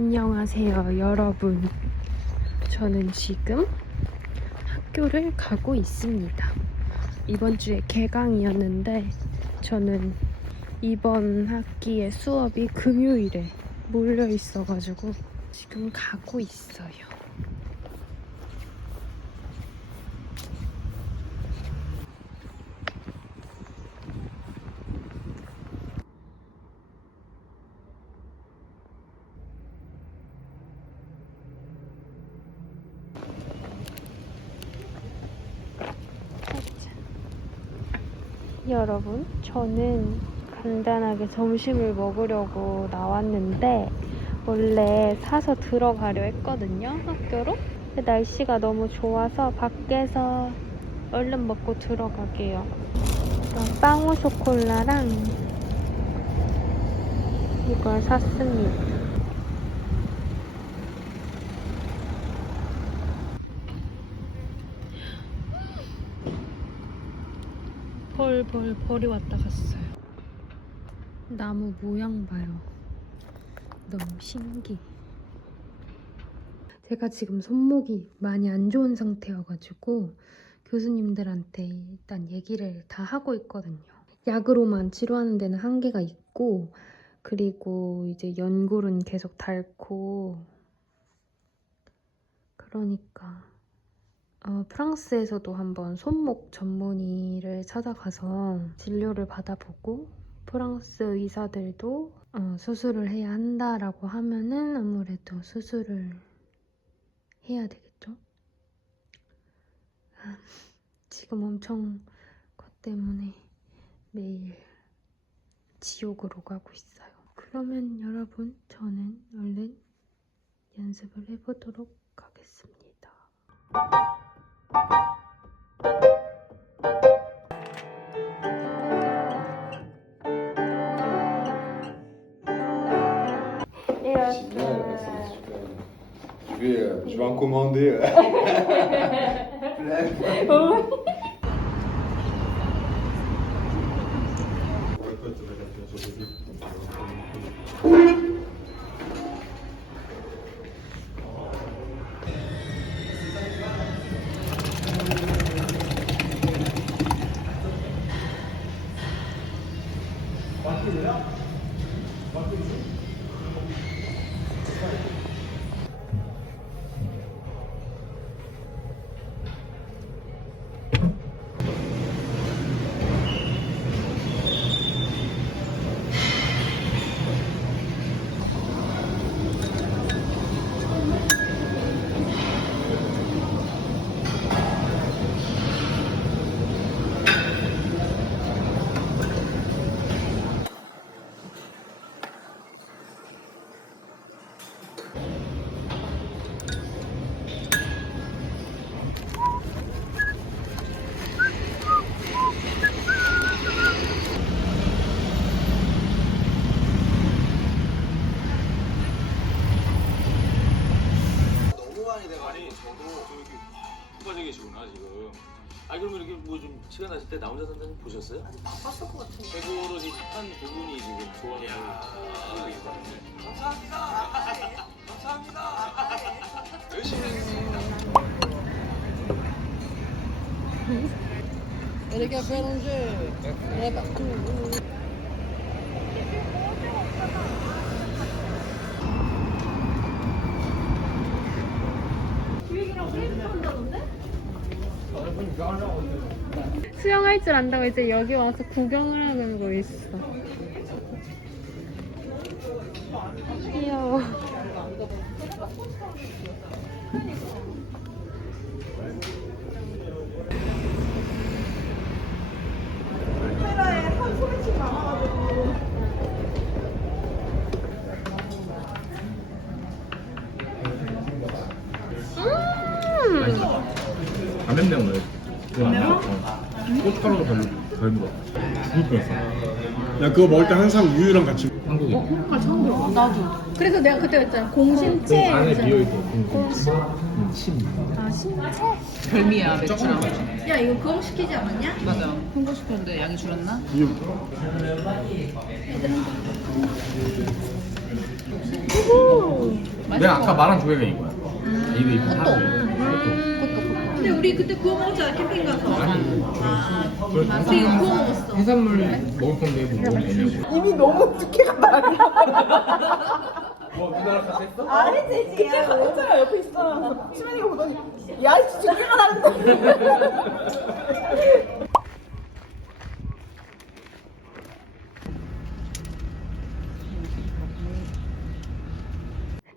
안녕하세요, 여러분. 저는 지금 학교를 가고 있습니다. 이번 주에 개강이었는데, 저는 이번 학기에 수업이 금요일에 몰려 있어가지고 지금 가고 있어요. 여러분, 저는 간단하게 점심을 먹으려고 나왔는데 원래 사서 들어가려 했거든요, 학교로. 근데 날씨가 너무 좋아서 밖에서 얼른 먹고 들어가게요. 그럼 빵오 쇼콜라랑 이걸 샀습니다. 벌벌 벌이 왔다 갔어요. 나무 모양 봐요. 너무 신기. 제가 지금 손목이 많이 안 좋은 상태여가지고 교수님들한테 일단 얘기를 다 하고 있거든요. 약으로만 치료하는 데는 한계가 있고 그리고 이제 연골은 계속 닳고 그러니까 어, 프랑스에서도 한번 손목 전문의를 찾아가서 진료를 받아보고 프랑스 의사들도 어, 수술을 해야 한다라고 하면은 아무래도 수술을 해야 되겠죠? 아, 지금 엄청 그것 때문에 매일 지옥으로 가고 있어요. 그러면 여러분 저는 얼른 연습을 해보도록 하겠습니다. Génial, c'est super. Je vais, euh, je vais en commander. euh, plein. 너 시간 나실 때 나 혼자 산다는 보셨어요? 바빴을 것 같은데. 최고로 지금 한두 분이 지금 조언을 하고 계시다는데 감사합니다. 감사합니다. 열심히 했습니다 Elle a fait manger. Elle est partout. 수영할 줄 안다고 이제 여기 와서 구경을 하는 거 있어. 귀여워. 안 맵네 오늘. 매워? 고춧가루도 덜, 덜 묻어. 죽을 뻔했어. 나 그거 먹을 때 항상 우유랑 같이 한국이. 그래서 내가 그때 했잖아. 공심채. 안에 있잖아. 비어 있어. 공심. 음, 침. 아, 심채? 별미야 맥주랑 야, 이거 그거 시키지 않았냐? 맞아 홍보 시켰는데 양이 줄었나? 우유 내가 아까 말한 조개가 이거야. 이거 이거 사고. 근데 우리 그때 구워 먹었잖아, 캠핑 가서. 아니. 아, 그 우리 이거 구워 먹었어. 해산물 먹을 건데 뭐 먹으면 되냐고. 이미 너무 두께가 많아. 뭐 누나랑 같이 했어? 아니, 되지. 했잖아, 옆에 있어. 시민이가 보더니, 야, 이 진짜 두께가 나는데.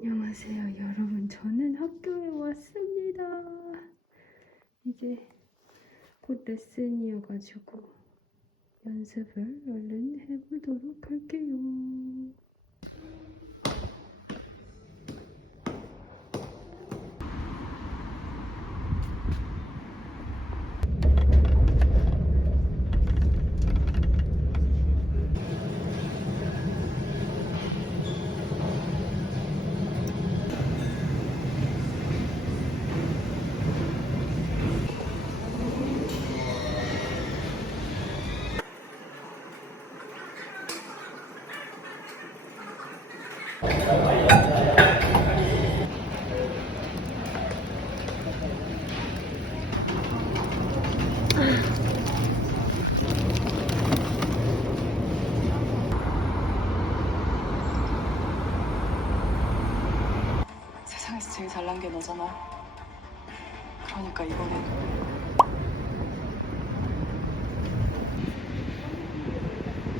안녕하세요, 여러분. 저는 학교에 왔습니다. 이제 곧 레슨이어가지고 연습을 얼른 해보도록 할게요. 잘난 게 너잖아. 그러니까 이번엔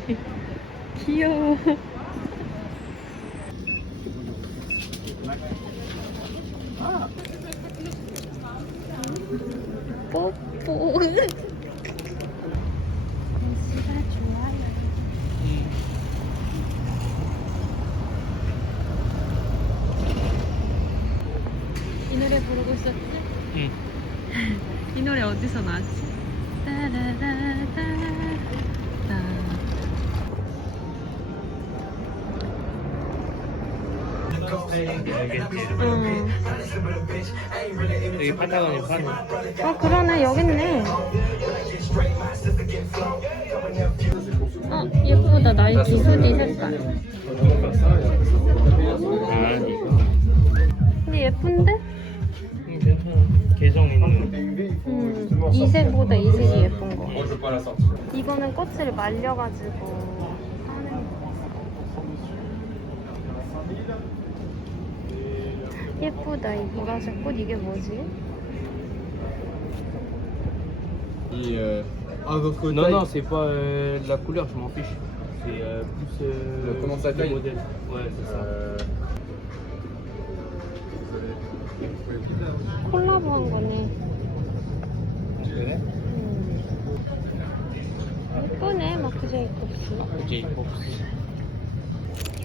귀여워. 뽀뽀. 날씨가 좋아요. 이 노래 부르고 있었지? 응. 이 노래 어디서 나왔지? 응. 여기 파타고니아 파는. 어 그러네 여기 있네 어 예쁘다 나이키 후디 색깔 아. 근데 예쁜데? 음, 괜찮아. 개성 있는. 음, 이 색보다 이 색이 예쁜 거 이거는 꽃을 말려가지고 하는 거 예쁘다 이 보라색 꽃 이게 뭐지? Et euh, à votre Non, taille, non, c'est pas euh, la couleur, je m'en fiche. C'est euh, plus euh, Le- comment ça le taille modèle. Ouais, c'est ça. euh, 콜라보한 거네 그래? 음. 예쁘네 마크 제이콥스 J-Pops.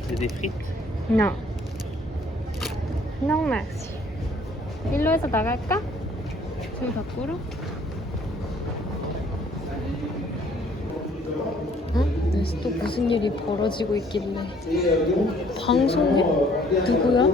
C'est des frites No. No, merci. 일로에서 나갈까? 저기 밖으로? 응? 여기서 또 무슨 일이 벌어지고 있길래 방송에? 누구야?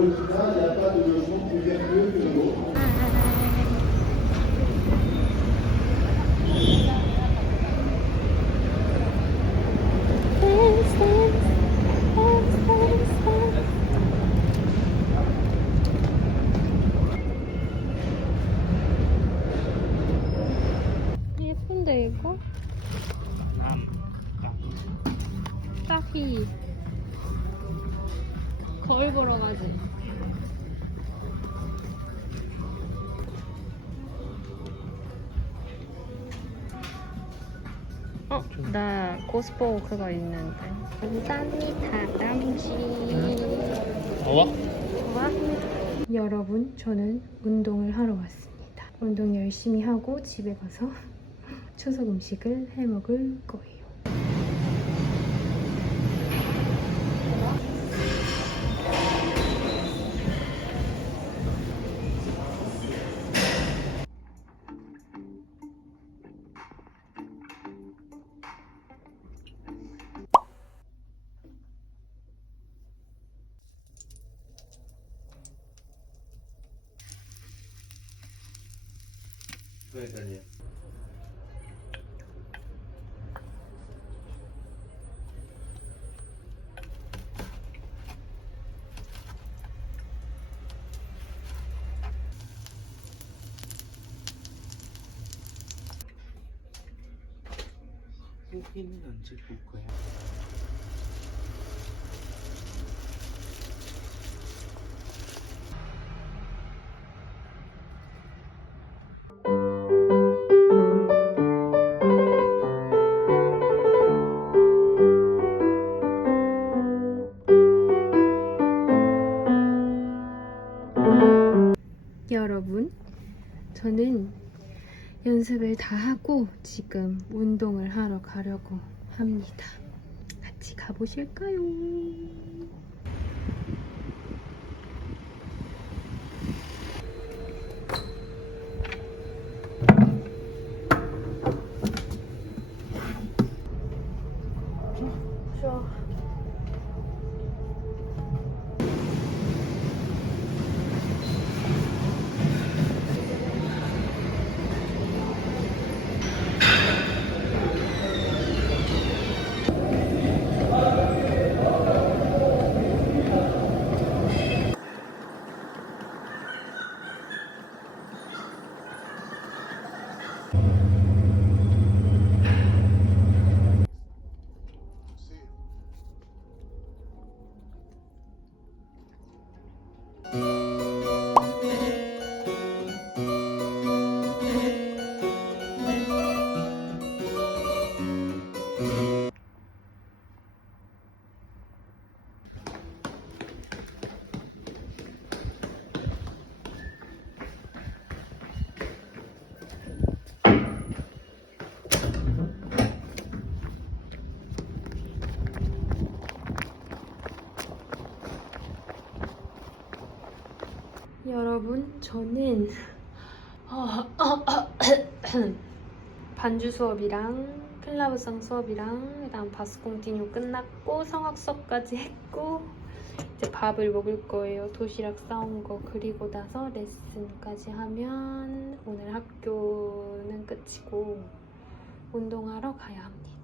고스포 그거 있는데. 감사합니다, 남지. 좋아? 좋아? 여러분, 저는 운동을 하러 왔습니다. 운동 열심히 하고 집에 가서 추석 음식을 해 먹을 거예요. 여기는 언제 볼 거야? 여러분, 저는 연습을 다 하고 지금 운동을 하러 가려고 합니다. 같이 가보실까요? 여러분, 저는 어, 반주 수업이랑 클라브상 수업이랑 그다음 바스콩티뉴 끝났고 성악 수업까지 했고 이제 밥을 먹을 거예요. 도시락 싸온 거 그리고 나서 레슨까지 하면 오늘 학교는 끝이고 운동하러 가야 합니다.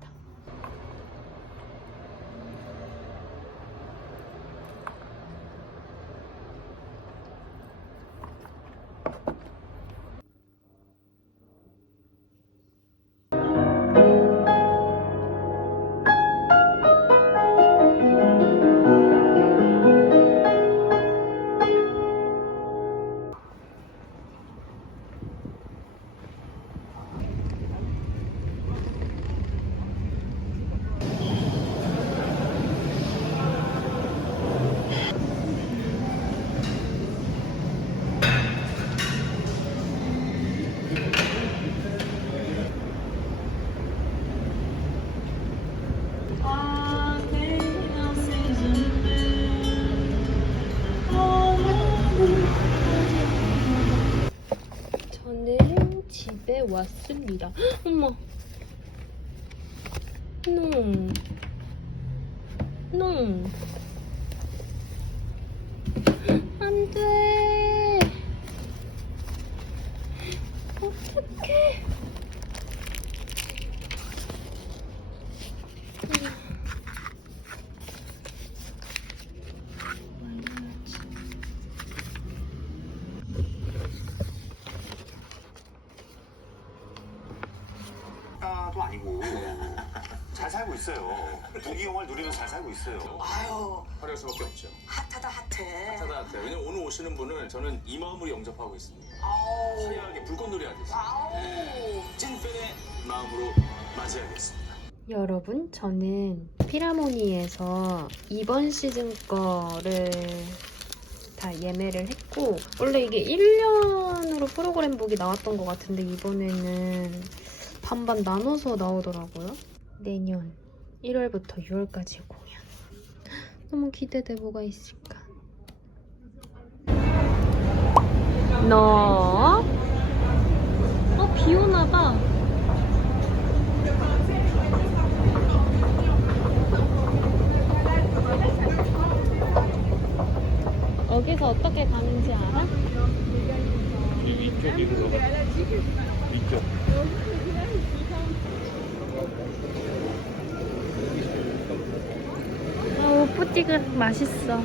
왔습니다. 어머. 노. 노. 안 돼. 어떡해. 도 아니고 잘 살고 있어요. 부귀영화를 누리면서 잘 살고 있어요. 아유 화려할 수밖에 없죠. 핫하다 하다. 왜냐면 오늘 오시는 분을 저는 이 마음으로 영접하고 있습니다. 아우. 화려하게 불꽃놀이 하듯이 아우. 찐팬의 마음으로 맞이하겠습니다. 여러분, 저는 피라모니에서 이번 시즌 거를 다 예매를 했고 원래 이게 1년으로 프로그램북이 나왔던 것 같은데 이번에는 반반 나눠서 나오더라고요. 내년 1월부터 6월까지 공연. 너무 기대돼 뭐가 있을까. 너? 어, 비 오나 봐. 여기서 어떻게 가는지 알아? 이쪽 일로 이쪽. 아, 오프티그 맛있어.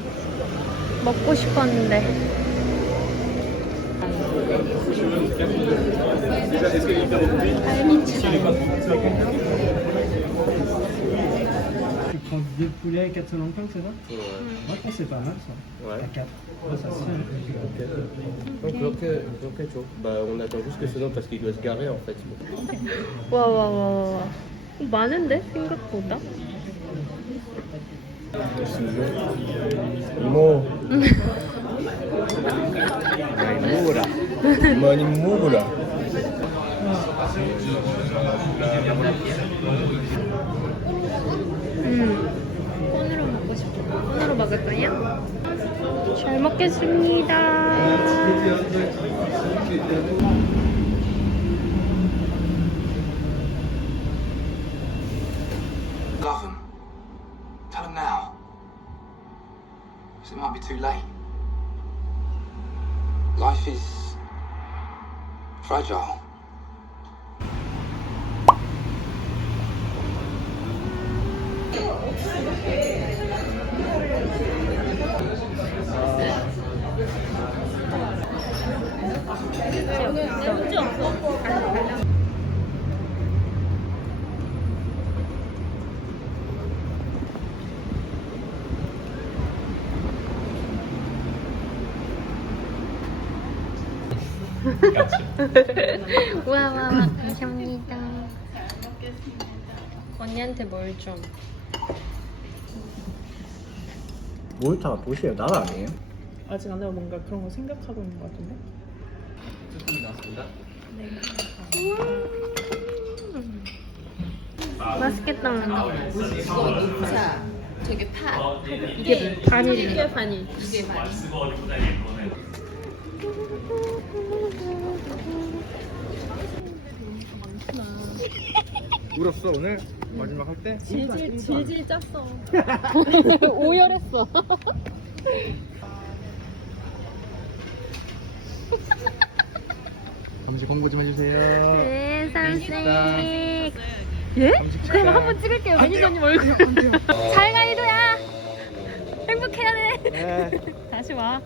먹고 싶었는데. Tu prends deux poulets et 495, c'est ça Ouais. Moi, je pense que c'est pas mal ça. Ouais. À 4. Ouais, ça se tient. Donc, ok, ok, chaud. Bah, on attend juste que ce nom parce qu'il doit se garer en fait. 와, 와, 와, 와, 와. 많은데? 생각보다? 이모. 많이 먹어라. 많이 먹어라. 음. 콘으로 먹고 싶어. 콘으로 먹을 거야? 잘 먹겠습니다. Love him. Tell him now. 'Cause it might be too late. Life is fragile. 우와, 와, 와, 감사합니다. 언니한테 뭘 좀. 모유타가 도시예요, 나라 아니에요? 아직 안 해요. 뭔가 그런 거 생각하고 있는 것 같은데. 맛있겠다. 저게 파. 이게 반일. 이게 반일. 이게 반일. 울었어 오늘 마지막 할 때? 질질 질질 짰어. 오열했어. 감식 홍보 좀 해주세요. 네, 삼색. 예? 그럼 한 번 찍을게요. 매니저님 얼굴. 잘 가, 이도야. 행복해야 돼. 네. 다시 와.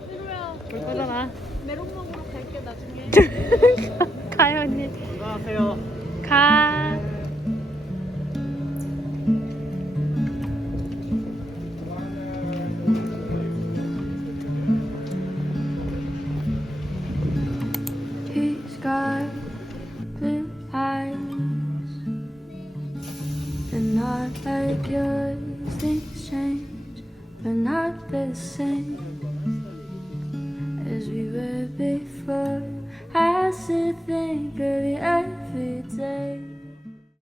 볼 거잖아. 메론 먹으러 갈게, 나중에. 가요, 언니. 안녕하세요. 가.